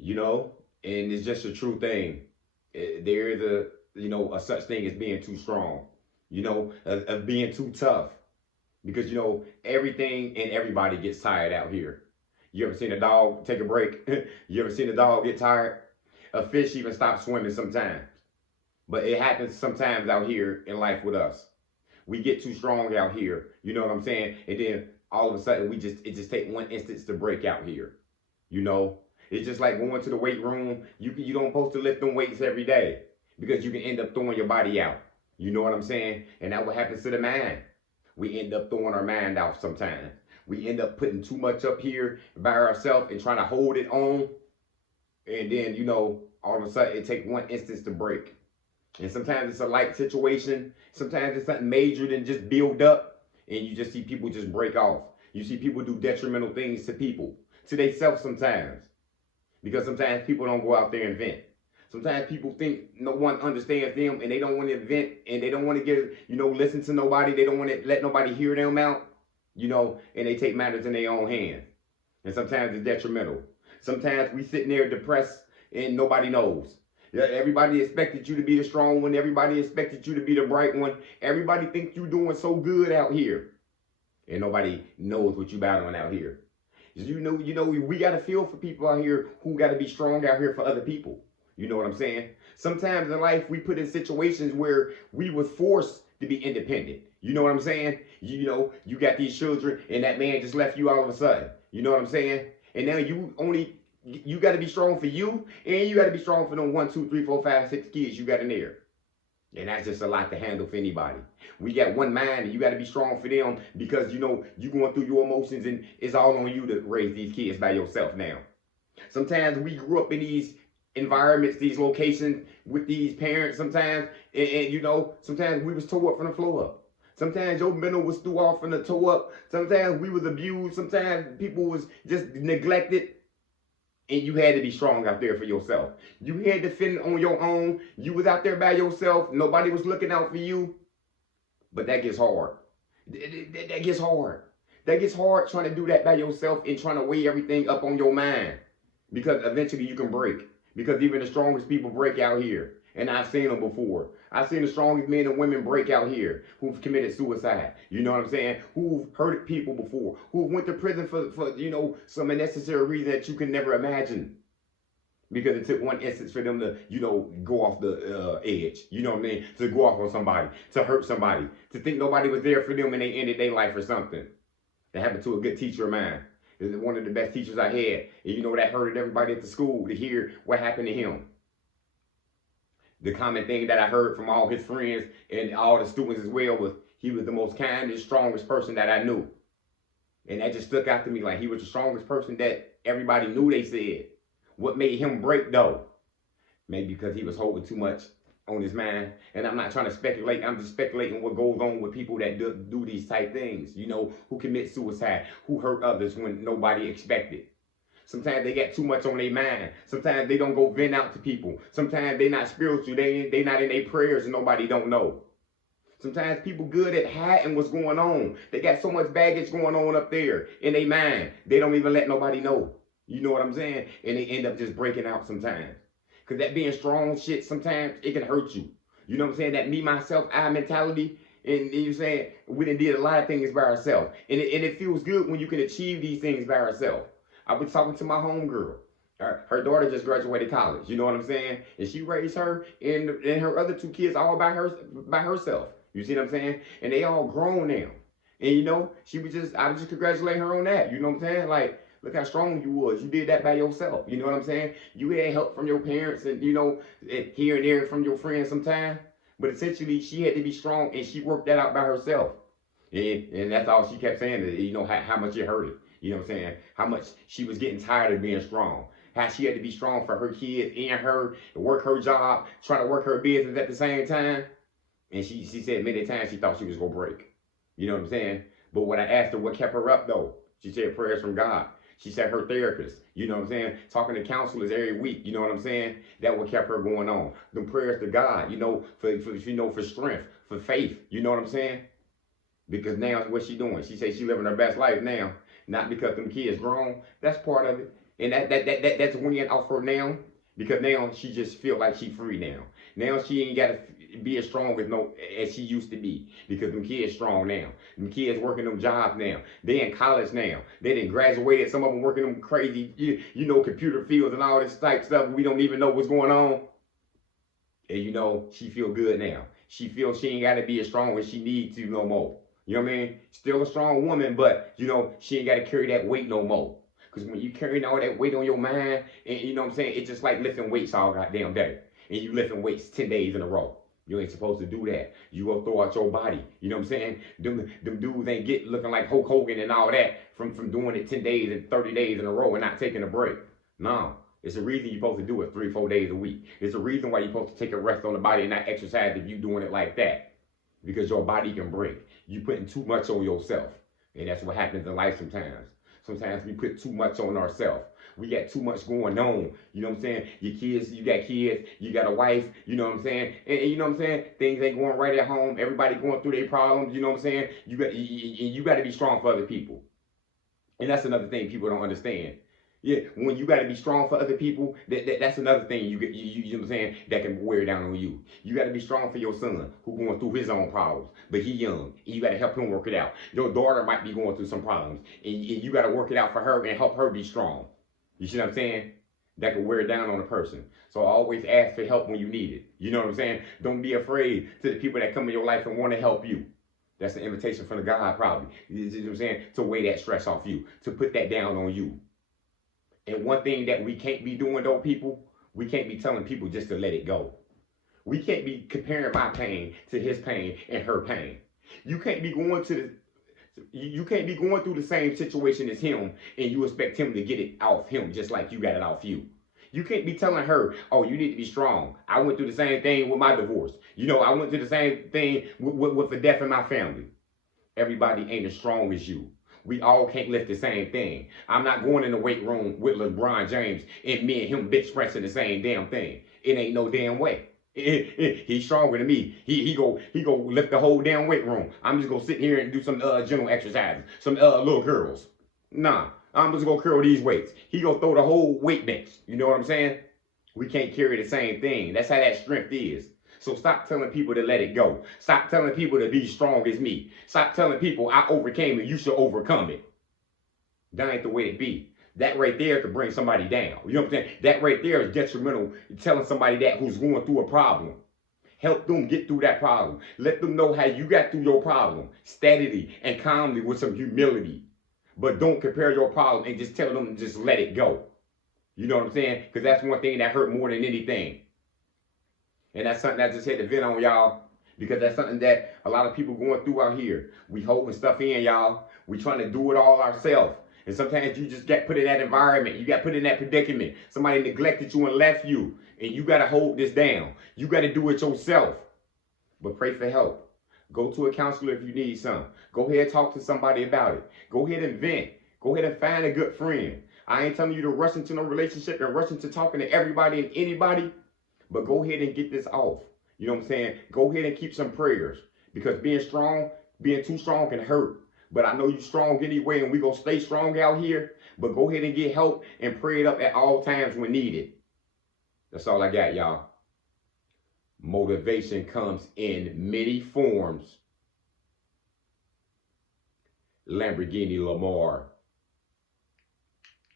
you know, and it's just a true thing. There is a such thing as being too strong, of being too tough, because everything and everybody gets tired out here. You ever seen a dog take a break? You ever seen a dog get tired? A fish even stops swimming sometimes. But it happens sometimes out here in life with us. We get too strong out here. You know what I'm saying? And then all of a sudden it just take one instance to break out here. You know, it's just like going to the weight room. You don't supposed to lift them weights every day because you can end up throwing your body out. You know what I'm saying? And that's what happens to the mind. We end up throwing our mind out sometimes. We end up putting too much up here by ourselves and trying to hold it on. And then, all of a sudden it takes one instance to break. And sometimes it's a light situation. Sometimes it's something major than just build up. And you just see people just break off. You see people do detrimental things to people, to themselves sometimes. Because sometimes people don't go out there and vent. Sometimes people think no one understands them and they don't want to vent and they don't want to listen to nobody. They don't want to let nobody hear them out, and they take matters in their own hands. And sometimes it's detrimental. Sometimes we sitting there depressed and nobody knows. Yeah, everybody expected you to be the strong one. Everybody expected you to be the bright one. Everybody thinks you're doing so good out here. And nobody knows what you battling out here. We got to feel for people out here who got to be strong out here for other people. You know what I'm saying? Sometimes in life we put in situations where we was forced to be independent. You know what I'm saying? You got these children and that man just left you all of a sudden. You know what I'm saying? And now you got to be strong for you, and you got to be strong for them 1, 2, 3, 4, 5, 6 kids you got in there. And that's just a lot to handle for anybody. We got one mind, and you got to be strong for them because you going through your emotions, and it's all on you to raise these kids by yourself now. Sometimes we grew up in these environments, these locations with these parents. Sometimes, and sometimes we was tore up from the floor up. Sometimes your mental was threw off from the toe up. Sometimes we was abused. Sometimes people was just neglected. And you had to be strong out there for yourself. You had to fend on your own. You was out there by yourself. Nobody was looking out for you. But that gets hard. That gets hard. That gets hard trying to do that by yourself and trying to weigh everything up on your mind. Because eventually you can break. Because even the strongest people break out here. And I've seen them before. I've seen the strongest men and women break out here who've committed suicide. You know what I'm saying? Who've hurt people before. Who went to prison for some unnecessary reason that you can never imagine. Because it took one instance for them to, go off the edge. You know what I mean? To go off on somebody. To hurt somebody. To think nobody was there for them and they ended their life or something. That happened to a good teacher of mine. One of the best teachers I had. And that hurted everybody at the school to hear what happened to him. The common thing that I heard from all his friends and all the students as well was he was the most kindest, strongest person that I knew. And that just stuck out to me like he was the strongest person that everybody knew, they said. What made him break though? Maybe because he was holding too much on his mind. And I'm not trying to speculate. I'm just speculating what goes on with people that do these type things. Who commit suicide, who hurt others when nobody expected. Sometimes they get too much on their mind. Sometimes they don't go vent out to people. Sometimes they not spiritual. They not in their prayers and nobody don't know. Sometimes people good at hiding what's going on. They got so much baggage going on up there in their mind. They don't even let nobody know. You know what I'm saying? And they end up just breaking out sometimes. Because that being strong shit, sometimes it can hurt you. You know what I'm saying? That me, myself, I mentality. And you're saying we done did a lot of things by ourselves. And it feels good when you can achieve these things by ourselves. I was talking to my homegirl. Her daughter just graduated college. You know what I'm saying? And she raised her and her other 2 kids all by herself. You see what I'm saying? And they all grown now. And I was just congratulating her on that. You know what I'm saying? Like, look how strong you was. You did that by yourself. You know what I'm saying? You had help from your parents and here and there from your friends sometimes. But essentially she had to be strong and she worked that out by herself. And that's all she kept saying, how much it hurt it. You know what I'm saying? How much she was getting tired of being strong. How she had to be strong for her kids and her, work her job, trying to work her business at the same time. And she said many times she thought she was going to break. You know what I'm saying? But when I asked her what kept her up though, she said prayers from God. She said her therapist, you know what I'm saying? Talking to counselors every week, you know what I'm saying? That what kept her going on. Them prayers to God, for strength, for faith, you know what I'm saying? Because now what she doing? She says she living her best life now. Not because them kids grown. That's part of it. And that's winning off her now, because now she just feel like she free now. Now she ain't gotta be as strong as she used to be, because them kids strong now. Them kids working them jobs now. They in college now. They done graduated. Some of them working them crazy, computer fields and all this type stuff. We don't even know what's going on. And she feel good now. She feels she ain't gotta be as strong as she needs to no more. You know what I mean? Still a strong woman, but she ain't gotta carry that weight no more. Because when you carrying all that weight on your mind, and you know what I'm saying, it's just like lifting weights all goddamn day. And you lifting weights 10 days in a row. You ain't supposed to do that. You go throw out your body. You know what I'm saying? Them dudes ain't get looking like Hulk Hogan and all that from doing it 10 days and 30 days in a row and not taking a break. No. It's a reason you're supposed to do it 3-4 days a week. It's a reason why you're supposed to take a rest on the body and not exercise if you're doing it like that. Because your body can break. You putting too much on yourself. And that's what happens in life sometimes. Sometimes we put too much on ourselves. We got too much going on. You know what I'm saying? Your kids, you got kids, you got a wife, you know what I'm saying? And you know what I'm saying? Things ain't going right at home. Everybody going through their problems, you know what I'm saying? You got to be strong for other people. And that's another thing people don't understand. Yeah, when you got to be strong for other people, that's another thing you know what I'm saying, that can wear down on you. You got to be strong for your son who going through his own problems, but he young, and you got to help him work it out. Your daughter might be going through some problems, and you got to work it out for her and help her be strong. You see what I'm saying? That can wear down on a person. So always ask for help when you need it. You know what I'm saying? Don't be afraid to the people that come in your life and want to help you. That's an invitation from the God, probably. You know what I'm saying? To weigh that stress off you, to put that down on you. And one thing that we can't be doing, though, people, we can't be telling people just to let it go. We can't be comparing my pain to his pain and her pain. You can't be going through the same situation as him and you expect him to get it off him just like you got it off you. You can't be telling her, oh, you need to be strong. I went through the same thing with my divorce. I went through the same thing with the death in my family. Everybody ain't as strong as you. We all can't lift the same thing. I'm not going in the weight room with LeBron James and me and him bench pressing the same damn thing. It ain't no damn way. He's stronger than me. He go lift the whole damn weight room. I'm just gonna sit here and do some general exercises, some little curls. Nah, I'm just gonna curl these weights. He gonna throw the whole weight bench. You know what I'm saying? We can't carry the same thing. That's how that strength is. So stop telling people to let it go. Stop telling people to be strong as me. Stop telling people I overcame it, you should overcome it. That ain't the way it be. That right there could bring somebody down. You know what I'm saying? That right there is detrimental, telling somebody that who's going through a problem. Help them get through that problem. Let them know how you got through your problem, steadily and calmly with some humility. But don't compare your problem and just tell them to just let it go. You know what I'm saying? Because that's one thing that hurt more than anything. And that's something I just had to vent on, y'all, because that's something that a lot of people going through out here. We holding stuff in, y'all. We trying to do it all ourselves. And sometimes you just get put in that environment. You got put in that predicament. Somebody neglected you and left you. And you got to hold this down. You got to do it yourself. But pray for help. Go to a counselor if you need some. Go ahead and talk to somebody about it. Go ahead and vent. Go ahead and find a good friend. I ain't telling you to rush into no relationship and rush into talking to everybody and anybody. But go ahead and get this off. You know what I'm saying? Go ahead and keep some prayers. Because being too strong can hurt. But I know you're strong anyway, and we're going to stay strong out here. But go ahead and get help and pray it up at all times when needed. That's all I got, y'all. Motivation comes in many forms. Lamborghini Lamar.